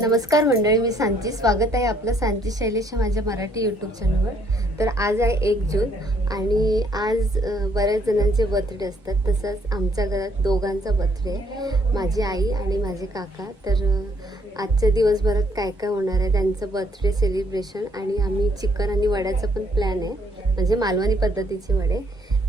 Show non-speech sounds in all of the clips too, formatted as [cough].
नमस्कार मंडळी मी सांची. स्वागत आहे आपलं सांची शैलेश माझ्या मराठी यूट्यूब चॅनलवर तर आज आहे एक जून आणि आज बऱ्याच जणांचे बर्थडे असतात. तसंच आमच्या घरात दोघांचा बर्थडे आहे. माझी आई आणि माझे काका. तर आजच्या दिवसभरात काय काय होणार आहे त्यांचं बर्थडे सेलिब्रेशन आणि आम्ही चिकन आणि वड्याचा पण प्लॅन आहे. म्हणजे मालवणी पद्धतीचे वडे.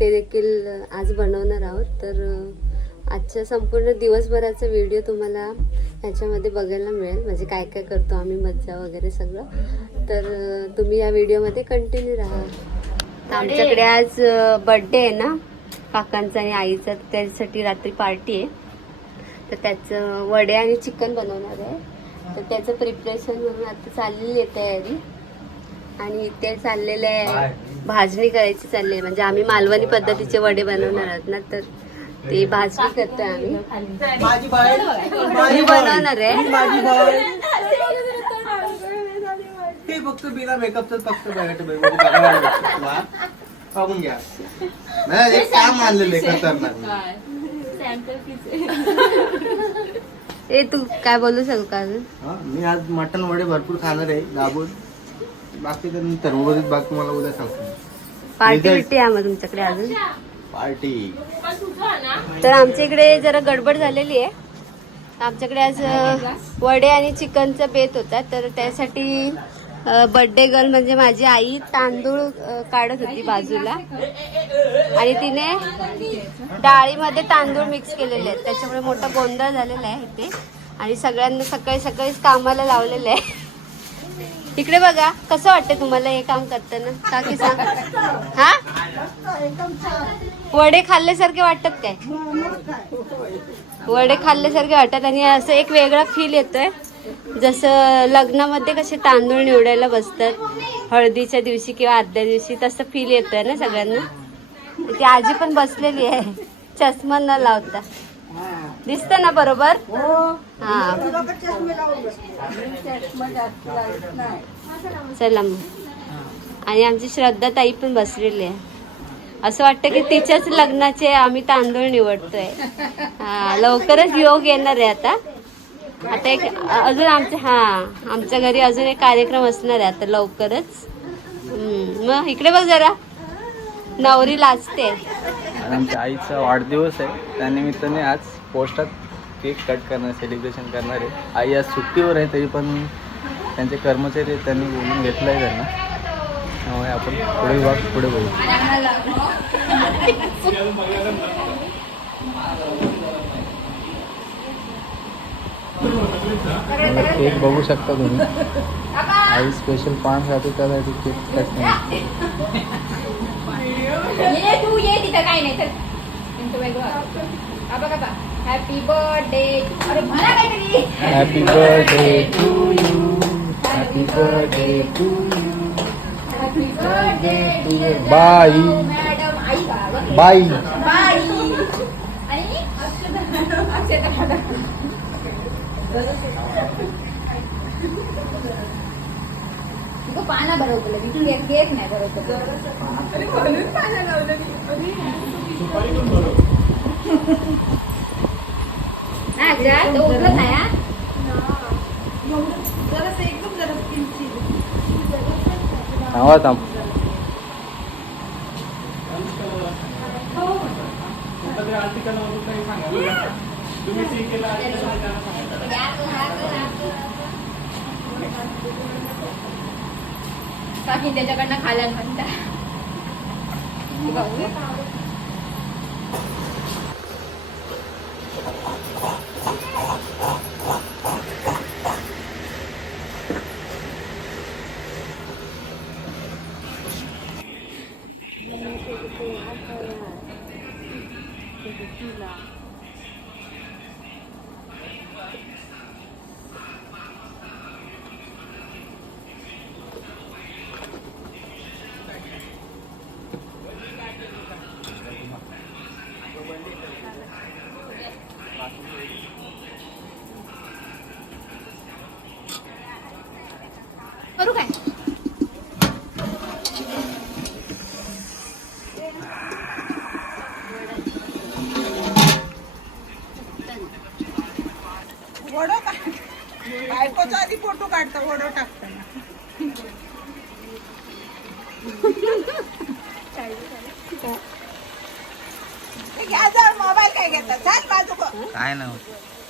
ते देखील आज बनवणार आहोत. तर आजच्या संपूर्ण दिवसभराचा व्हिडिओ तुम्हाला ह्याच्यामध्ये बघायला मिळेल. म्हणजे काय काय करतो आम्ही मज्जा वगैरे सगळं. तर तुम्ही या व्हिडिओमध्ये कंटिन्यू राहा. आमच्याकडे आज बर्थडे आहे ना? काकांचा आणि आईचा तर त्यासाठी रात्री पार्टी आहे. तर त्याचं वडे आणि चिकन बनवणार आहे. तर त्याचं प्रिपरेशन म्हणून आता चाललेली आहे तयारी. आणि इथे चाललेलं आहे भाजणी करायची चालली आहे. म्हणजे आम्ही मालवणी पद्धतीचे वडे बनवणार आहोत ना तर ते भाजणी करतोय आम्ही. माझी बाय मी माझी बनवणार आहे. माझी बाय [laughs] हे फक्त बिना मेकअपच फक्त बघायचं बाई, म्हणजे बघायला लागतं तुला. बघून घ्या. नाही एक काम आणलेलं आहे. खतरनाक [laughs] ए तू काय बोलू शकू का अजून? हा, मी आज मटन वडे भरपूर खाणार आहे दाबून. बाकी तर तरबुजीत बाकी मला उद्या सांगतो. पार्टी आहे मग तुमच्याकडे अजून. पार्टी. तर आमच्या इकडे जरा गडबड झालेली आहे. आमच्याकडे आज वडे आणि चिकनचा बेत होता. तर त्यासाठी बर्थडे गर्ल म्हणजे माझी आई तांदूळ काढत होती बाजूला. आणि तिने डाळीमध्ये तांदूळ मिक्स केलेले आहेत. त्याच्यामुळे मोठा गोंधळ झालेला आहे इथे. आणि सगळ्यांना सकाळी सकाळीच कामाला लावलेलं आहे. इकडे बघा कसं वाटतं तुम्हाला हे काम करताना? का की सांग. हा? वडे खाल्ल्यासारखे वाटतात काय? वडे खाल्ल्यासारखे वाटतात आणि असं एक वेगळा फील येतोय. जसं लग्नामध्ये कसे तांदूळ निवडायला बसतात हळदीच्या दिवशी किंवा आदल्या दिवशी तसं फील येतोय ना सगळ्यांना? ती आजी पण बसलेली आहे. चष्मा न लावता. दिसत ना बरोबर? हा. चला मग. आणि आमची श्रद्धा ताई पण बसलेली आहे. असं वाटतं की तिच्याच लग्नाचे आम्ही तांदूळ निवडतोय. हा लवकरच योग येणार आहे आता. आता एक अजून आमच्या हा आमच्या घरी अजून एक कार्यक्रम असणार आहे आता लवकरच. मग इकडे बघ जरा. नवरी लाजते. आमच्या आईचा वाढदिवस आहे. त्यानिमित्ताने आज पोस्टात केक कट करणार सेलिब्रेशन करणार आहे. आई आज सुट्टीवर आहे तरी पण त्यांचे कर्मचारी त्यांनी बोलून घेतलं आहे त्यांना. त्यामुळे आपण पुढे भाग पुढे बघू. मला केक बघू शकता तुम्ही. आई स्पेशल पानसाठी त्यासाठी केक कट ये तू ये तिथं काय नाही तर. हॅपी बर्थडे अरे म्हणा काहीतरी. Happy birthday to you. Happy birthday का बघ. बाई. बाई. पाना बरोबर मी तू नाही बरोबर नाही हा थांबा थांब काकी त्याच्याकडनं खायला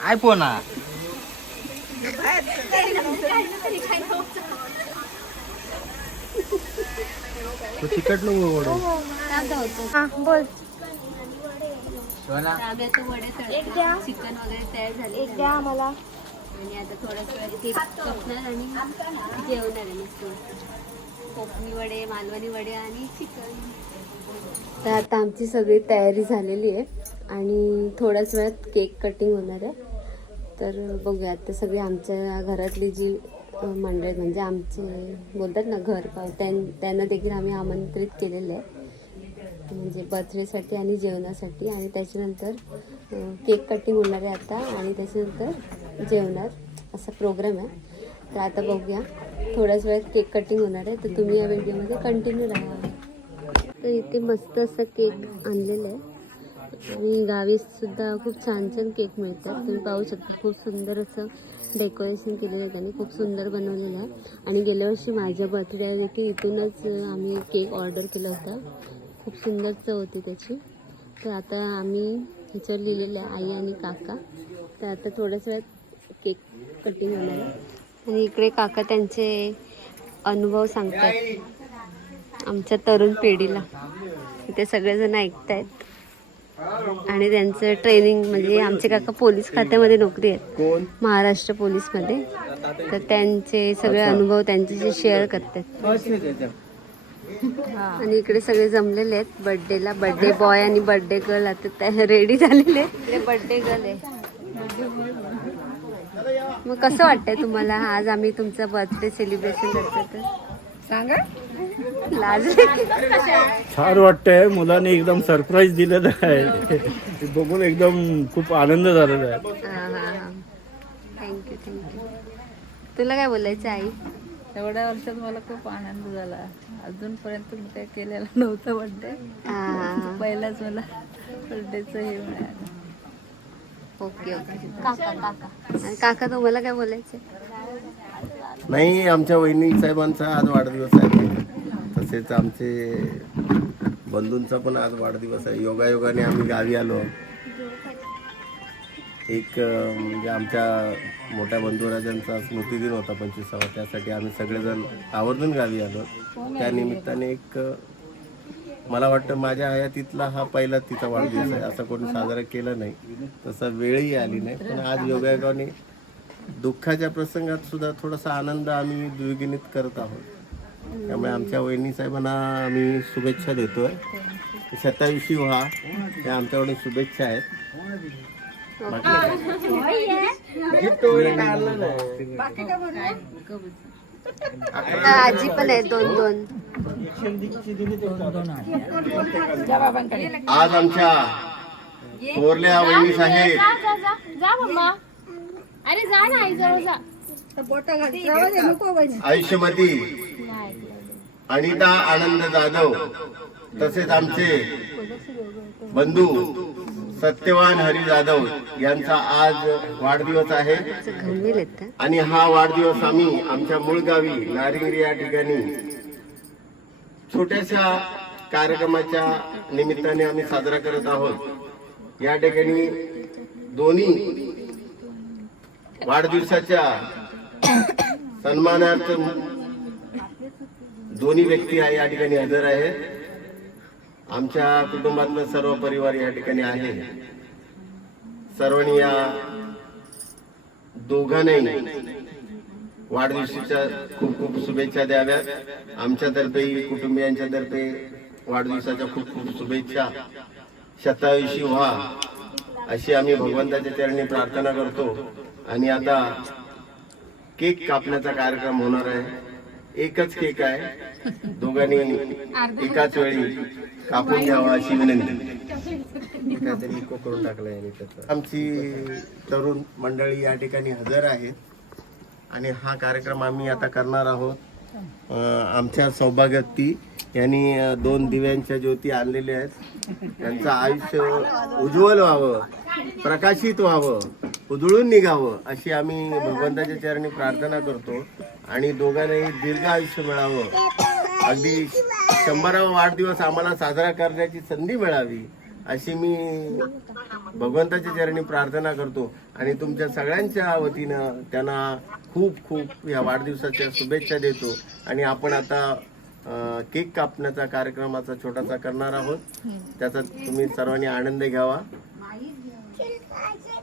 IPhone हा. तो नको बोल. सोना. वडे चिकन वगैरे तयार झाले एक द्या आम्हाला. आणि आता थोडस केक कापणार आणि जेवणार आहे मस्त कोकणी वडे मालवणी वडे आणि चिकन तर आता आमची सगळी तयारी झालेली आहे आणि थोड्याच वेळात केक कटिंग होणार आहे. तर बघूया आता सगळी आमच्या घरातली जी मंडळी म्हणजे आमचे बोलतात ना घर त्यां त्यांना देखील आम्ही आमंत्रित केलेलं आहे. म्हणजे बर्थडेसाठी आणि जेवणासाठी. आणि त्याच्यानंतर केक कटिंग होणार आहे आता. आणि त्याच्यानंतर जेवणार असा प्रोग्राम आहे. तर आता बघूया. थोड्याच वेळात केक कटिंग होणार आहे. तर तुम्ही या व्हिडिओमध्ये कंटिन्यू राहा. तर इथे मस्त असं केक आणलेलं आहे. आणि गावी सुद्धा खूप छान छान केक मिळतात. तुम्ही पाहू शकता खूप सुंदर असं डेकोरेशन केलेलं आहे त्यांनी खूप सुंदर बनवलेलं आहे. आणि गेल्या वर्षी माझ्या बर्थडे देखील इथूनच आम्ही केक ऑर्डर केला होता. खूप सुंदर चव होती त्याची. तर आता आम्ही ह्याच्यावर लिहिलेलं आहे आई आणि काका. तर आता थोड्याच वेळात केक कटिंग होणार आहे. आणि इकडे काका त्यांचे अनुभव सांगतात. आमच्या तरुण पिढीला. इथे सगळेजण ऐकतायत. आणि त्यांचं ट्रेनिंग म्हणजे आमचे काका पोलीस खात्यामध्ये नोकरी आहेत. कोण? महाराष्ट्र पोलीसमध्ये. तर त्यांचे सगळे अनुभव त्यांच्याशी शेअर करतात. आणि इकडे सगळे जमलेले आहेत. बर्थडेला बर्थडे बॉय आणि बर्थडे गर्ल आता रेडी झालेले. इकडे बर्थडे गर्ल आहे. मग कसं वाटतंय तुम्हाला? आज आम्ही तुमचा बर्थडे सेलिब्रेशन करतो तर? सांगा. छान वाटतंय. मुलाने एकदम सरप्राईज दिलेलं आहे. ते बघून एकदम खूप आनंद झालेला आहे. हा हा हा. थँक्यू थँक्यू तुला काय बोलायचं आई? एवढ्या वर्षात मला खूप आनंद झाला. अजूनपर्यंत मी काही केलेलं नव्हतं बड्डे पहिलाच मला बड्डेचं हे मिळालं. ओके ओके काका काका. काका तुम्हाला काय बोलायचं नाही आमच्या वहिनी साहेबांचा आज वाढदिवस आहे. तसेच आमचे बंधूंचा पण आज वाढदिवस आहे. योगायोगाने आम्ही गावी आलो. एक म्हणजे आमच्या मोठ्या बंधुराजांचा स्मृतिदिन होता पंचवीसावा. त्यासाठी आम्ही सगळेजण आवर्जून गावी आलो. त्या निमित्ताने एक मला वाटतं माझ्या हयातीतला हा पहिला तिचा वाढदिवस आहे. असं कोणी साजरा केला नाही. तसा वेळही आली नाही. पण आज योगायोगाने दुःखाच्या प्रसंगात सुद्धा थोडासा आनंद आम्ही द्विगुणित करत आहोत. त्यामुळे आमच्या वहिनी साहेबांना आम्ही शुभेच्छा देतोय. शतायुषी व्हा. त्या आमच्याकडून शुभेच्छा आहेत. आजी पण आहे दोन दोन. आज आमच्या थोरल्या वहिनी साहेब. अरे जा ना आई जवळ जा. आयुष्यमती. अनिता आनंद जाधव तसेच आमचे बंधू सत्यवान हरी जाधव यांचा आज वाढदिवस आहे. आणि हा वाढदिवस आम्ही आमच्या मूळ गावी नारिंगरी या ठिकाणी छोट्याशा कार्यक्रमाच्या निमित्ताने आम्ही साजरा करत आहोत. या ठिकाणी दोन्ही वाढदिवसाच्या सन्मानार्थ दोन्ही व्यक्ती आहे या ठिकाणी हजर आहेत. आमच्या कुटुंबातलं सर्व परिवार या ठिकाणी आहे. सर्वांनी या दोघांनाही वाढदिवशीच्या खूप खूप शुभेच्छा द्याव्यात. आमच्यातर्फे कुटुंबियांच्या वाढदिवसाच्या खूप खूप शुभेच्छा. शतायुषी व्हा अशी आम्ही भगवंताच्या चरणी प्रार्थना करतो. आणि आता केक कापण्याचा कार्यक्रम होणार आहे. एकच केक आहे. दोघांनी एकाच वेळी कापून घ्यावा अशी विनंती. काहीतरी करून टाकलं याने आमची तरुण मंडळी या ठिकाणी हजर आहेत आणि हा कार्यक्रम आम्ही आता करणार आहोत. आमच्या सौभाग्यती यांनी दोन दिव्यांच्या ज्योती आणलेल्या आहेत. त्यांचं आयुष्य उज्ज्वल व्हावं प्रकाशित व्हावं उजळून निघावं अशी आम्ही भगवंताच्या चरणी प्रार्थना करतो. आणि दोघांनाही दीर्घ आयुष्य मिळावं. अगदी शंभरावा वाढदिवस आम्हाला साजरा करण्याची संधी मिळावी अशी मी भगवंताच्या चरणी प्रार्थना करतो. आणि तुमच्या सगळ्यांच्या वतीनं त्यांना खूप खूप या वाढदिवसाच्या शुभेच्छा देतो. आणि आपण आता केक कापण्याचा कार्यक्रमाचा छोटासा करणार आहोत. त्याचा तुम्ही सर्वांनी आनंद घ्यावा.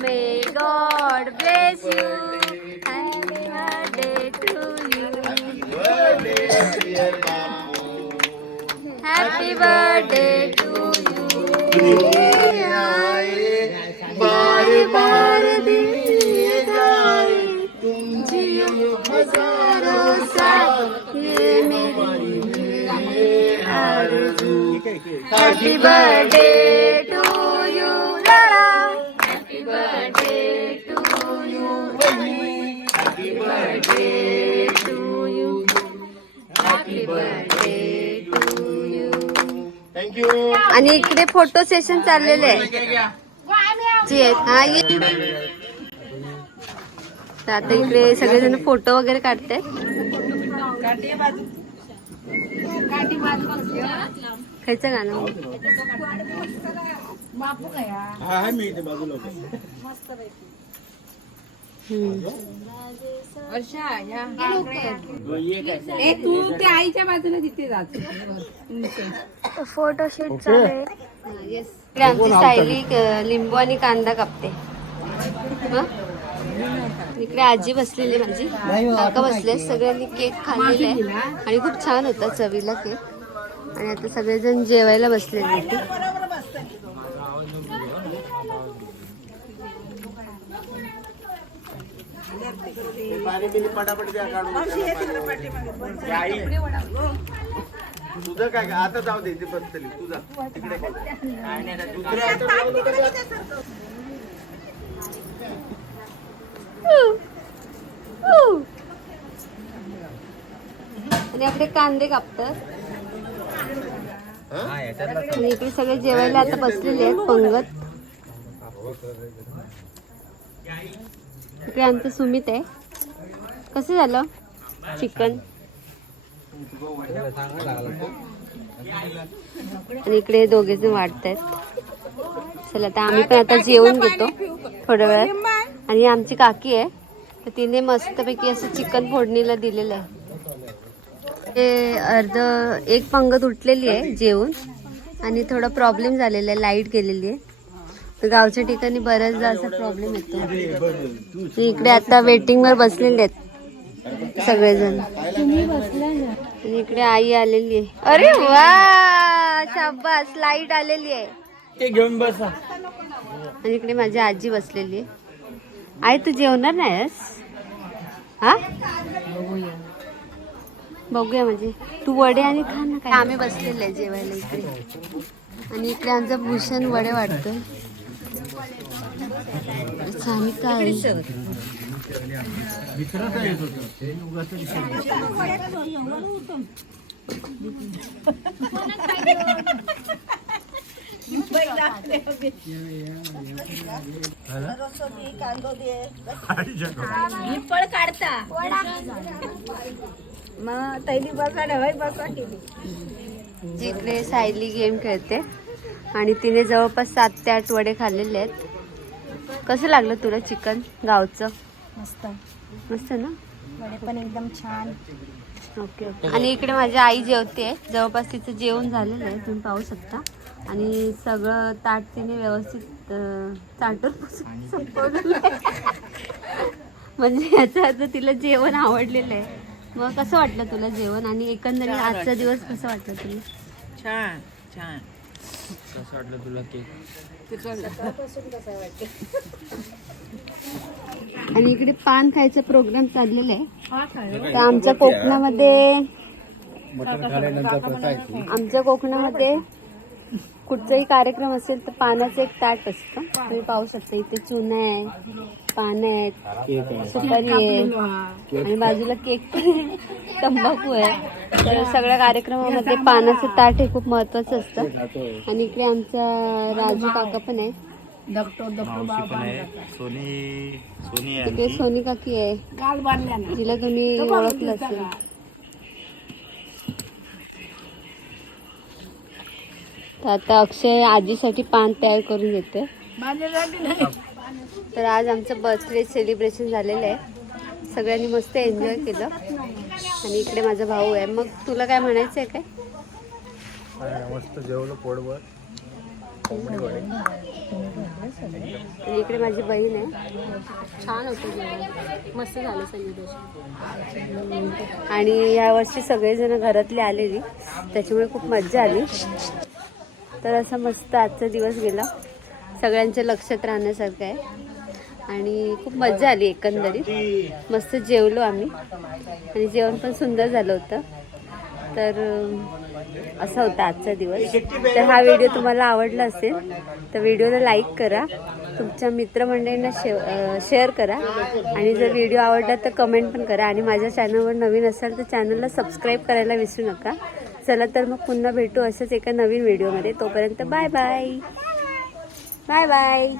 May God bless you. Happy birthday to you. Happy birthday to you. बार बार दिए जाए तुमची हज़ारों साल ये मेरी आरज़ू Happy birthday birthday to you. Happy birthday to you. Thank you आणि इकडे फोटो सेशन चाललेले आहे. जी आहेत. हा ये. तर आता इकडे सगळेजण फोटो वगैरे काढते खायचं गाणं हम्म. ए तू त्या आईच्या बाजूला तिथे जात इकडे आमची सायली लिंबू आणि कांदा कापते. हं? इकडे आजी बसलेली माझी. काका बसले सगळ्यांनी केक खाल्लेला आहे. आणि खूप छान होता चवीला केक. आणि आता सगळेजण जेवायला बसलेले इथे पाणी बिनी पटापट द्या काढून आई. तुझं काय आता जाऊ दे ते बसतली तुझा तिकडे. दुसऱ्या. आणि आपले कांदे कापतात. आणि इकडे सगळे जेवायला आता बसलेले आहेत पंगत. इकडे आमचं सुमित आहे. कसं झालं? चिकन. आणि इकडे दोघे जण वाढतायत. चला आता आम्ही पण आता जेवून घेतो थोड्या वेळात. आणि आमची काकी आहे. तर तिने मस्तपैकी असं चिकन फोडणीला दिलेलं आहे. ते अर्ध एक पंगत उठलेली आहे जेवून. आणि थोडा प्रॉब्लेम झालेला आहे लाइट गेलेली आहे. तर गावच्या ठिकाणी बऱ्याचदा असा प्रॉब्लेम येतो. इकडे आता वेटिंगवर बसलेले आहेत. सगळेजण. आणि इकडे आई आलेली आहे. अरे वा शाबास लाइट आलेली आहे. ते घेऊन बसा. आणि इकडे माझी आजी बसलेली आहे. आई तू जेवणार नाहीस हा? बघूया म्हणजे. तू वडे आणि खा ना काय. आम्ही बसलेले आहे जेवायला इकडे. आणि इकडे आमचा भूषण वडे वाटतोय. सानिका फळ काढता मग तैली बसा हय बसा केली जिकडे सायली गेम खेळते आणि तिने जवळपास सात ते आठ वडे खाल्लेले आहेत. कसं लागलं तुला चिकन गावचं? मस्त. मस्त ना? वडे पण एकदम छान. Okay okay. आणि इकडे माझी आई जेवते. जवळपास तिचं जेवण झालेलं आहे तुम्ही पाहू शकता. आणि सगळं ताट तिने व्यवस्थित चाटून संपवलेलं. म्हणजे याचा अर्थ तिला जेवण आवडलेलं आहे. मग कसं वाटलं तुला जेवण? आणि एकंदरीत आजचा दिवस कसं वाटलं तुला? छान छान. कसं वाटलं तुला केक? आणि इकडे पान खायचा प्रोग्राम चाललेला आहे. तर आमच्या कोकणामध्ये आमच्या कोकणामध्ये कुठचाही कार्यक्रम असेल तर पानाचं एक ताट असतं. तुम्ही पाहू शकता इथे चुना आहे पानं आहेत सुपारी आहे आणि बाजूला केक पण तंबाखू आहे. तर सगळ्या कार्यक्रमामध्ये पानाचं ताट हे खूप महत्वाचं असतं. आणि इकडे आमचा राजू काका पण आहे सोनी सोनी तिकडे सोनी काकी आहे. गाल बांधल्या ना. तिला तुम्ही ओळखलं असेल. तर आता अक्षय आजीसाठी पान तयार करून माझ्यासाठी नाही? तर आज आमचं बर्थडे सेलिब्रेशन झालेलं आहे. सगळ्यांनी मस्त एन्जॉय केलं. आणि इकडे माझा भाऊ आहे. मग तुला काय म्हणायचं आहे काय मस्त जेवलं पोटभर. आणि इकडे माझी बहीण आहे. छान होतं जेवण. मस्त झालं सेलिब्रेशन आणि यावर्षी सगळेजण घरातले आलेली. त्याच्यामुळे खूप मज्जा आली. तर असा मस्त आजचा दिवस गेला. सगळ्यांच्या लक्षात राहण्यासारखं आहे. आणि खूप मज्जा आली एकंदरीत. मस्त जेवलो आम्ही. आणि जेवण पण सुंदर झालं होतं. तर असा होता आजचा दिवस. तर हा व्हिडिओ तुम्हाला आवडला असेल तर व्हिडिओला लाईक करा. तुमच्या मित्रमंडळींना शे शेअर करा. आणि जर व्हिडिओ आवडला तर कमेंट पण करा. आणि माझ्या चॅनलवर नवीन असाल तर चॅनलला सबस्क्राईब करायला विसरू नका. चला तर मग पुन्हा भेटू असंच एका नवीन व्हिडिओमध्ये. तोपर्यंत बाय बाय. Bye bye.